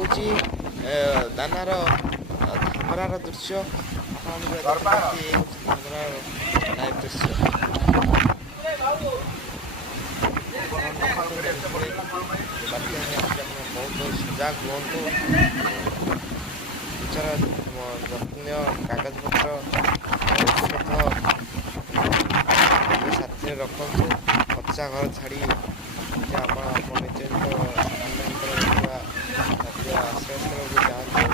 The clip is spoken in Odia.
ହେଉଛି ଦାନାର ଧାମରାର ଦୃଶ୍ୟ। ଆପଣ ଦେଖୁଛନ୍ତି ଧାମରାର ଲାଇଭ୍ ଦୃଶ୍ୟ। ବାତ୍ୟା ଆପଣ ବହୁତ ସଜାଗ ହୁଅନ୍ତୁ। ନିଜର ଯତ୍ନ କାଗଜପତ୍ର ଔଷଧ ସାଥିରେ ରଖନ୍ତୁ। କଚ୍ଚା ଘର ଛାଡ଼ି ଯେ ଆପଣ ନିଜ ନିଜ ସ୍ଥାନାନ୍ତର ହେଉଥିବା ଖାଦ୍ୟ ଆଶ୍ରୟସ୍ଥଳକୁ ଯାଆନ୍ତୁ।